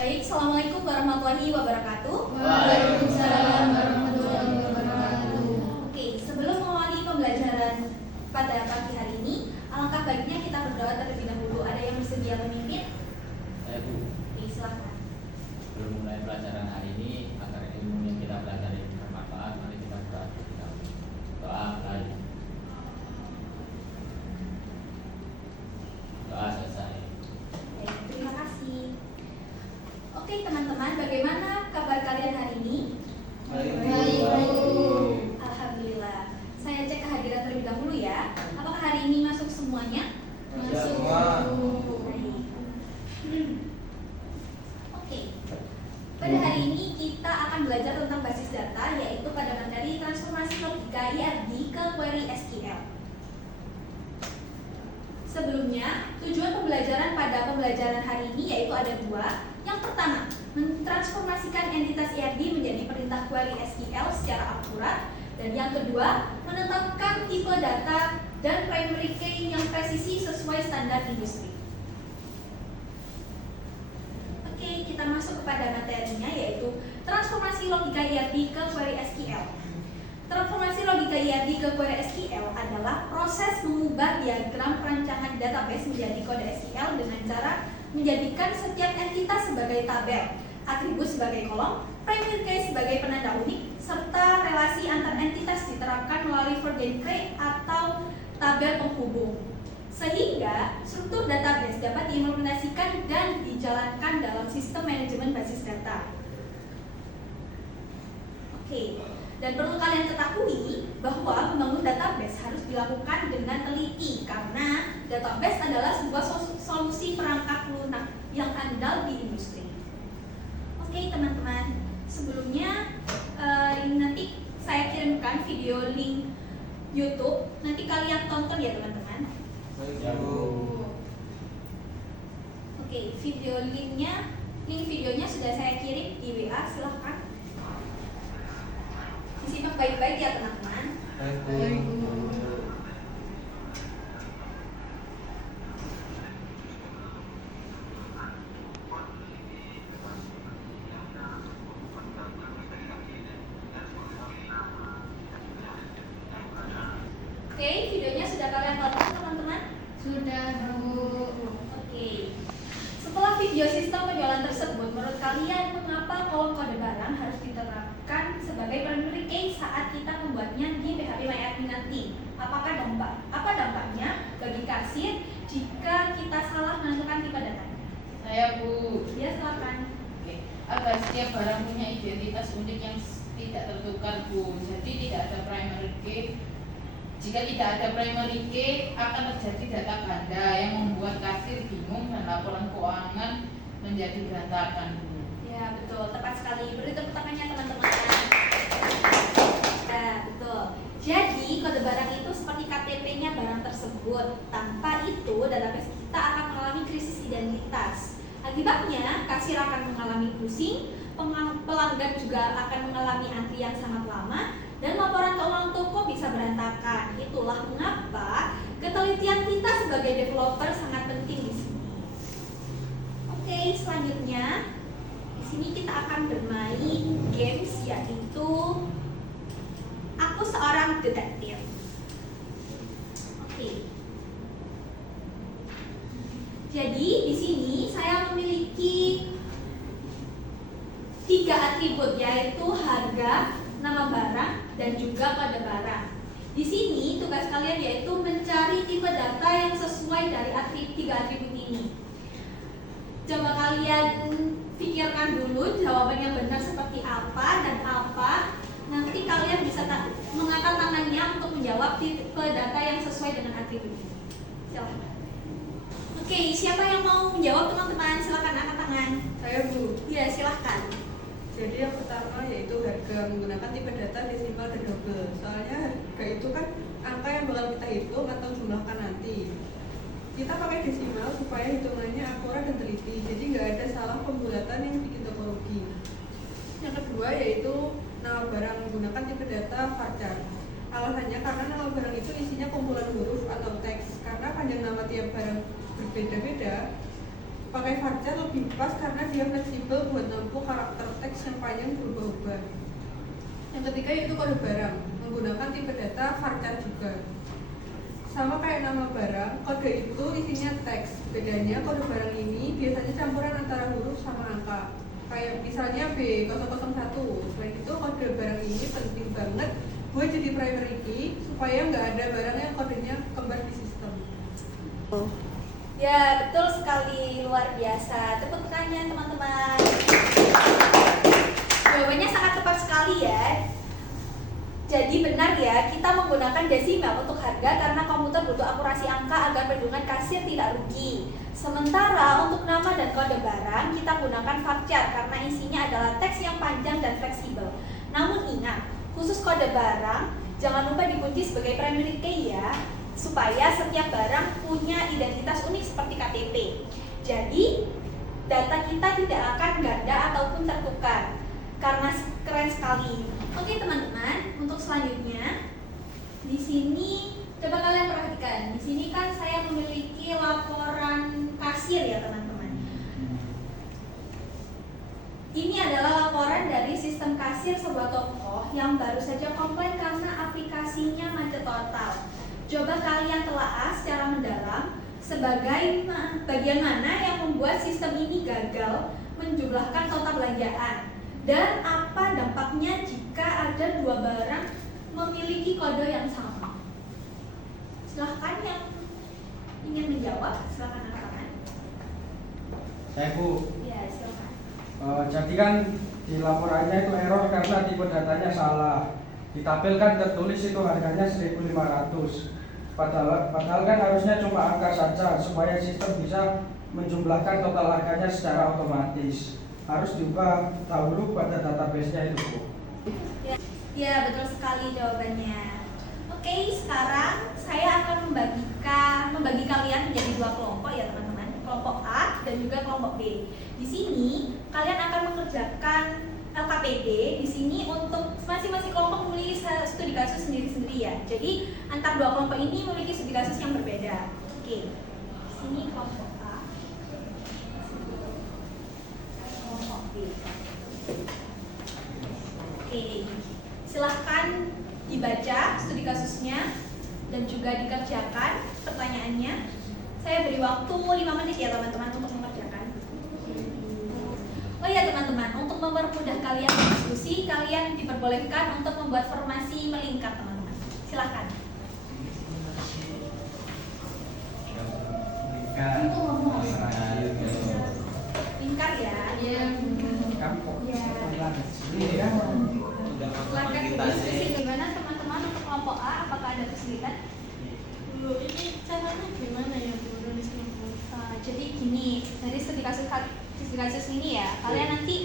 Baik, Assalamualaikum warahmatullahi wabarakatuh. Waalaikumsalam warahmatullahi wabarakatuh. Oke, sebelum mengawali pembelajaran pada pagi hari ini, alangkah baiknya kita berdoa terlebih dahulu. Ada yang bersedia memimpin? Saya Bu, Oke, silakan. sebelum mulai pelajaran hari ini, agar ilmu yang kita pelajari bermanfaat, mari kita berdoa terlebih dahulu. Doa mulai. Doa selesai. Baik, terima kasih. Oke, teman-teman, bagaimana kabar kalian hari ini? Baik, Bu. Alhamdulillah. Saya cek kehadiran terlebih dahulu ya. Apakah hari ini masuk semuanya? Masuk, Bu. Baik. Oke. Pada hari ini kita akan belajar tentang basis data, yaitu pada materi transformasi logika IRD ke query SQL. Sebelumnya, tujuan pembelajaran pada pembelajaran hari ini yaitu ada dua. Yang pertama, mentransformasikan entitas IRD menjadi perintah query SQL secara akurat. Dan yang kedua, menetapkan tipe data dan primary key yang presisi sesuai standar industri. Oke, kita masuk kepada materinya yaitu transformasi logika IRD ke query SQL. Transformasi logika IRD ke query SQL adalah proses mengubah diagram perancangan database menjadi kode SQL dengan cara menjadikan setiap entitas sebagai tabel, atribut sebagai kolom, primary key sebagai penanda unik, serta relasi antar entitas diterapkan melalui Fortran Tree atau tabel penghubung. Sehingga struktur database dapat diimplementasikan dan dijalankan dalam sistem manajemen basis data. Oke, dan perlu kalian ketahui bahwa membangun database harus dilakukan dengan teliti karena database adalah sebuah solusi perangkat lunak yang andal di industri. Oke, teman-teman, sebelumnya ini nanti saya kirimkan video link YouTube. Nanti kalian tonton ya, teman-teman. Ya, Bu. Oke, link videonya sudah saya kirim di WA, silahkan disimak baik-baik ya, teman-teman. Baik, Bu. Oke, videonya sudah kalian tonton, teman-teman? Sudah, Bu. Oke. Setelah video sistem penjualan tersebut, menurut kalian mengapa kolom kode barang harus diterapkan sebagai primary key saat kita membuatnya di PHP MyAdmin nanti? Apa dampaknya bagi kasir jika kita salah menentukan tipe datanya? Saya Bu. Ya, silakan. Oke. Agar setiap barang punya identitas unik yang tidak tertukar Bu. Jadi tidak ada primary key. Jika tidak ada primary key akan terjadi data ganda yang membuat kasir bingung dan laporan keuangan menjadi berantakan Bu. Ya, betul. Tepat sekali. Beri tepuk tangannya, teman-teman. Nah, betul. Jadi, kode barang itu seperti KTP-nya barang tersebut. Tanpa itu, database kita akan mengalami krisis identitas. Akibatnya, kasir akan mengalami pusing, pelanggan juga akan mengalami antrian sangat lama, dan laporan keuangan toko bisa berantakan. Itulah mengapa ketelitian kita sebagai developer sangat penting di sini. Oke, selanjutnya di sini kita akan bermain games, yaitu Aku Seorang Detektif. Oke. Jadi di sini saya memiliki 3 atribut, yaitu harga, nama barang, dan juga kode barang. Di sini tugas kalian yaitu mencari tipe data yang sesuai dari 3 atribut ini. Coba kalian pikirkan dulu jawaban yang benar seperti apa dan apa. Nanti kalian bisa mengangkat tangannya untuk menjawab tipe data yang sesuai dengan atribut ini. Silahkan. Oke, siapa yang mau menjawab, teman-teman? Silahkan angkat tangan. Saya Bu. Ya, silahkan. Jadi yang pertama yaitu harga menggunakan tipe data desimal dan double. Soalnya harga itu kan angka yang bakal kita hitung atau jumlahkan nanti. Kita pakai desimal supaya hitungannya akurat dan teliti. Jadi nggak ada salah pembulatan yang bikin topologi. Yang kedua yaitu nama barang menggunakan tipe data varchar. Alasannya karena nama barang itu isinya kumpulan huruf atau teks. Karena panjang nama tiap barang berbeda-beda, pakai varchar lebih pas karena dia fleksibel buat nampung karakter teks yang panjang berubah-ubah. Yang ketiga itu kode barang, menggunakan tipe data varchar juga. Sama kayak nama barang, kode itu isinya teks. Bedanya kode barang ini biasanya campuran antara huruf sama angka. Kayak misalnya B001. Selain itu kode barang ini penting banget buat jadi primary key supaya nggak ada barang yang kodenya kembar di sistem. Ya, betul sekali, luar biasa. Tepuk tangannya teman-teman. Jawabannya sangat tepat sekali ya. Jadi benar ya, kita menggunakan desimal untuk harga karena komputer butuh akurasi angka agar perhitungan kasir tidak rugi. Sementara untuk nama dan kode barang, kita gunakan varchar karena isinya adalah teks yang panjang dan fleksibel. Namun ingat, khusus kode barang, jangan lupa dikunci sebagai primary key ya, supaya setiap barang punya identitas unik seperti KTP. Jadi, data kita tidak akan ganda ataupun tertukar. Karena keren sekali. Oke teman-teman, untuk selanjutnya di sini coba kalian perhatikan. Di sini kan saya memiliki laporan kasir ya teman-teman. Ini adalah laporan dari sistem kasir sebuah toko yang baru saja komplain karena aplikasinya macet total. Coba kalian telaah secara mendalam sebagai bagian mana yang membuat sistem ini gagal menjumlahkan total belanjaan. Dan apa dampaknya jika ada dua barang memiliki kode yang sama? Silahkan yang ingin menjawab, silahkan angkat tangan. Saya Bu. Ya, silahkan. Jadi kan di laporannya itu error karena tipe datanya salah. Di tabel kan tertulis itu harganya 1.500. Padahal kan harusnya cuma angka saja supaya sistem bisa menjumlahkan total harganya secara otomatis. Harus diubah dahulu pada database-nya itu Bu. Ya, betul sekali jawabannya. Oke, sekarang saya akan membagi kalian menjadi dua kelompok ya teman-teman. Kelompok A dan juga kelompok B. Di sini kalian akan mengerjakan LKPD. Di sini untuk masing-masing kelompok memiliki studi kasus sendiri-sendiri ya. Jadi antar dua kelompok ini memiliki studi kasus yang berbeda. Oke, di sini kelompok A, kelompok B. Oke, silahkan dibaca studi kasusnya dan juga dikerjakan pertanyaannya. Saya beri waktu 5 menit ya teman-teman untuk mengerjakan. Oh ya teman-teman, untuk mempermudah kalian berdiskusi, kalian diperbolehkan untuk membuat formasi melingkar teman-teman. Silahkan. Lingkar ya. Iya. Ya. Silahkan berdiskusi gimana teman-teman untuk kelompok A, apakah ada kesulitan? Ini caranya gimana ya Bu nulis kelompok? Jadi gini, dari studi kasus ini ya, kalian nanti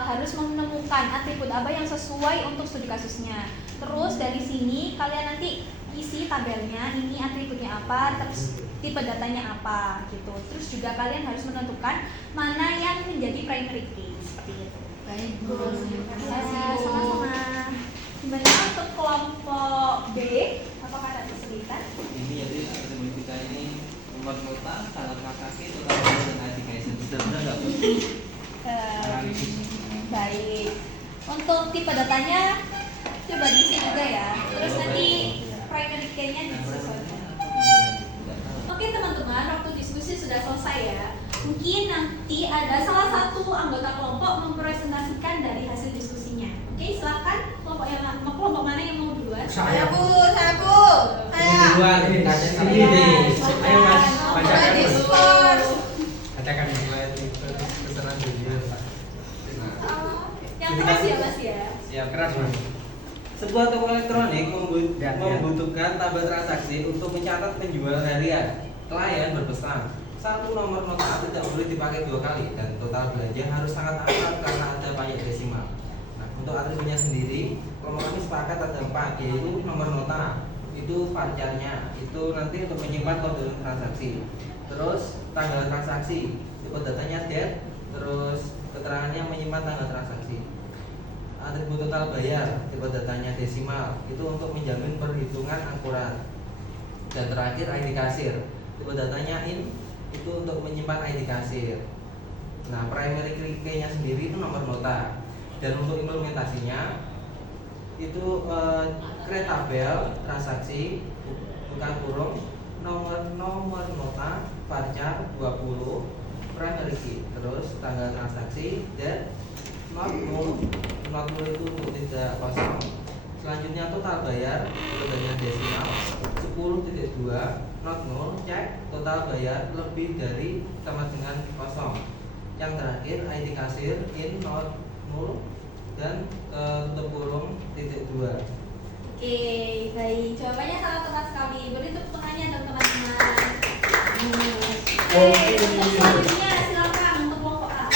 harus menemukan atribut apa yang sesuai untuk studi kasusnya. Terus dari sini kalian nanti isi tabelnya, ini atributnya apa, terus tipe datanya apa gitu. Terus juga kalian harus menentukan mana yang menjadi primary key seperti itu. Baik Bu. Ya, sama-sama. Gimana untuk kelompok B? Apakah ada kesulitan? Ini jadi atribut kita ini nomor kota, tanggal KKP, total dan education. Benar nggak Bu? Baik. Untuk tipe datanya coba diisi juga ya. Terus nanti primary key-nya disesuaikan. Oke teman-teman, waktu diskusi sudah selesai ya. Mungkin nanti ada salah satu anggota kelompok mempresentasikan dari hasil diskusinya. Oke, silakan kelompok mana yang mau duluan? Saya Bu. Duluan, tanya sendiri deh. Ayo Mas, bacakan Mas. Bacakan mulai terserah dulu. Yang keras ya Mas ya. Siap keras Mas. Sebuah toko elektronik membutuhkan tabel transaksi untuk mencatat penjualan harian. Klien berpesan, satu nomor nota tidak boleh dipakai 2 kali dan total belanja harus sangat akurat karena ada banyak desimal. Nah, untuk atributnya sendiri, kelompok kami sepakat ada 4, yaitu nomor nota, itu varcharnya, itu nanti untuk menyimpan kode transaksi. Terus tanggal transaksi, tipe datanya date, terus keterangannya menyimpan tanggal transaksi. Atribut total bayar, tipe datanya desimal, itu untuk menjamin perhitungan akurat. Dan terakhir ID kasir, tipe datanya in, itu untuk menyimpan ID kasir. Nah, primary key-nya sendiri itu nomor nota. Dan untuk implementasinya itu create tabel transaksi buka kurung nomor nota varchar 20 primary key, terus tanggal transaksi dan not null itu tidak kosong. Selanjutnya total bayar dengan desimal 10.2 not null, cek total bayar lebih dari sama dengan kosong. Yang terakhir ID kasir in not null dan tutup kurung .2. Oke, baik. Jawabannya sangat tepat sekali. Beri tepuk tangannya dong teman-teman. Oke, untuk selanjutnya silakan untuk kelompok A.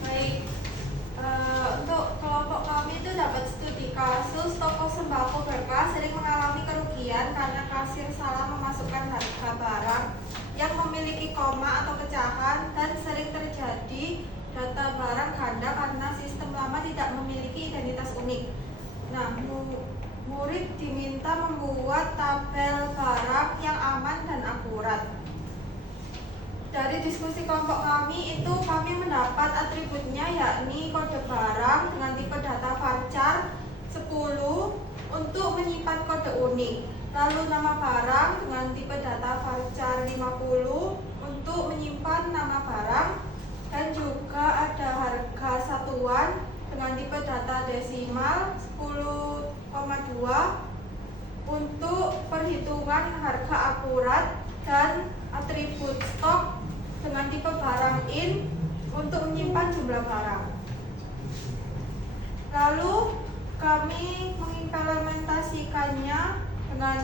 Baik, untuk kelompok kami itu dapat studi kasus toko sembako berkah sering mengalami kerugian karena kasir salah memasukkan harga barang yang memiliki koma atau pecahan dan sering terjadi data barang ganda karena sistem lama tidak memiliki identitas unik. Nah, murid diminta membuat tabel barang yang aman dan akurat. Dari diskusi kelompok kami itu kami mendapat atributnya yakni kode barang dengan tipe data varchar 10 untuk menyimpan kode unik. Lalu nama barang dengan tipe data varchar 50 untuk menyimpan nama barang, dan juga ada harga satuan dengan tipe data desimal 10,2 untuk perhitungan harga akurat, dan atribut stok dengan tipe barang in untuk menyimpan jumlah barang. Lalu kami mengimplementasikannya dengan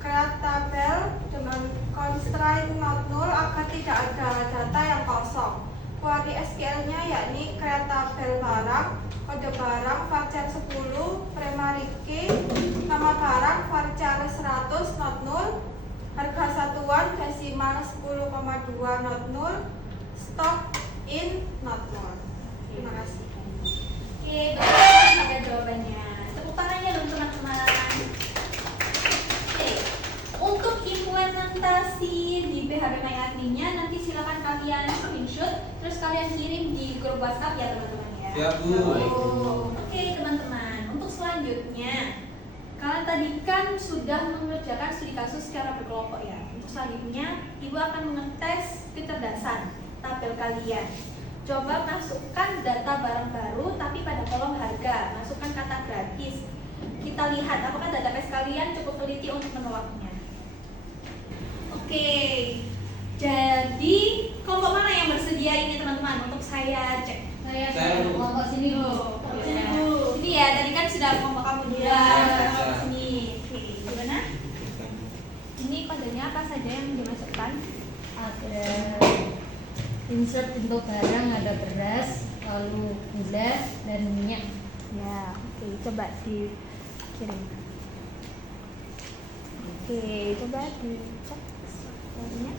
create tabel dengan constraint not null agar tidak ada data yang kosong. Query SQL-nya yakni create tabel barang, kode barang varchar 10, primary key, nama barang varchar 100 not null, harga satuan desimal 10,2 not null, stok in not null. Terima kasih. Oke, baik, ada jawabannya. Tepuk tangannya dong teman-teman. Oke, untuk implementasi di PHP MyAdmin-nya nanti silakan kalian screenshot, terus kalian kirim di grup WhatsApp ya teman-teman ya. Ya, Bu. Oke teman-teman, untuk selanjutnya kalian tadi kan sudah mengerjakan studi kasus secara berkelompok ya. Untuk selanjutnya, Ibu akan mengetes kecerdasan tabel kalian. Coba masukkan data barang baru tapi pada kolom harga, masukkan kata gratis. Kita lihat apakah database kalian cukup teliti untuk menolaknya. Oke, jadi kelompok mana yang bersedia ini teman-teman untuk saya cek? Saya Saya kelompok sini dulu. Sini dulu. Sini ya, tadi kan sudah kelompok kamu dulu. Ya. Kelompok sini. Oke, gimana? Ini kodenya apa saja yang dimasukkan? Ada insert untuk barang, ada beras, lalu gula dan minyak. Ya, oke, coba dikirim. Oke, coba dicek soalnya.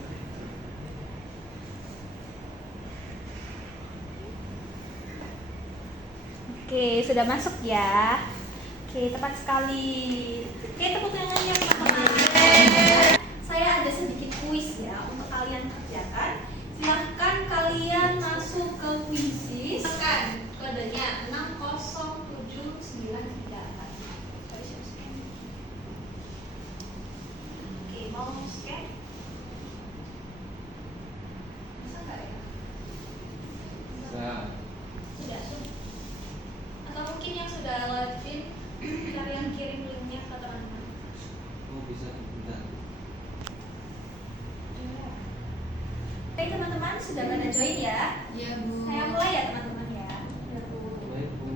Oke, sudah masuk ya. Oke, tepat sekali. Oke, tepuk tangannya teman-teman. Saya ada sedikit kuis ya untuk kalian kerjakan. Silahkan kalian masuk ke Quizzes. Tekan kodenya 607938. Oke, mau scan? Bisa nggak ya? Sudah. Atau mungkin yang sudah login, kalian kirim linknya ke teman-teman. Oh, bisa bentar. Oke teman-teman, sudah pada join ya? Iya, Bu. Saya mulai ya teman-teman ya. Ya, Bu. Baik, Bu.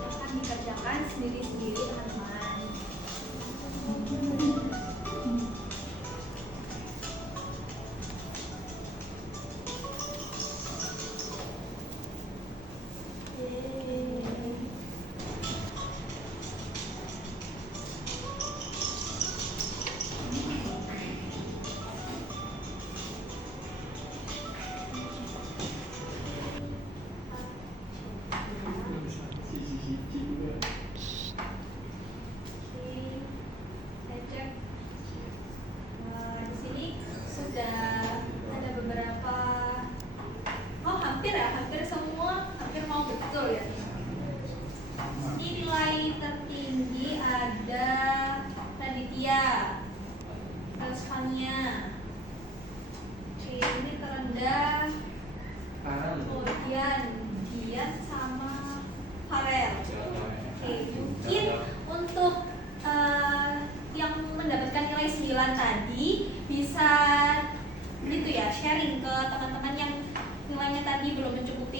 Akan dikerjakan sendiri-sendiri teman-teman.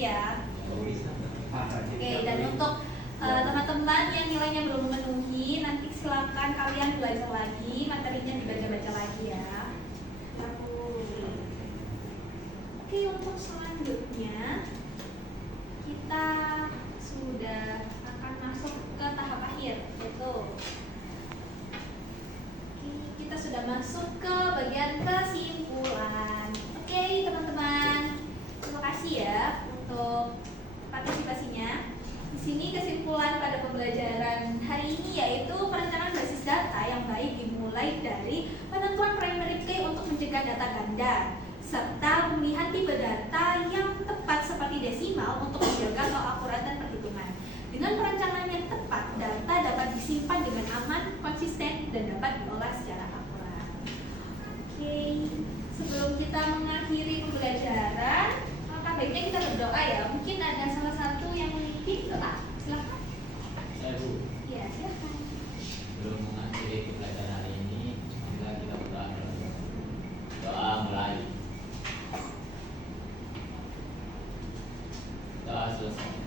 ya. Oke, dan untuk teman-teman yang nilainya belum memenuhi, nanti silakan kalian belajar lagi, materinya dibaca-baca lagi ya. Oke, untuk selanjutnya kita sudah akan masuk ke tahap akhir, yaitu kita sudah masuk ke bagian kesimpulan. Oke, teman-teman, terima kasih ya untuk partisipasinya. Di sini kesimpulan pada pembelajaran hari ini yaitu perencanaan basis data yang baik dimulai dari penentuan primary key untuk mencegah data ganda, serta pemilihan tipe data yang tepat seperti desimal untuk menjaga keakuratan perhitungan. Dengan perencanaan yang tepat, data dapat disimpan dengan aman, konsisten, dan dapat diolah secara akurat. Oke, sebelum kita mengakhiri pembelajaran, maka baiknya kita berdoa ya. Mungkin ada salah satu yang memimpin doa. Silakan. Saya Bu, Ya, silakan. belum mengakhiri pembelajaran hari ini, maka kita berdoa dulu. Doa mulai. Doa selesai.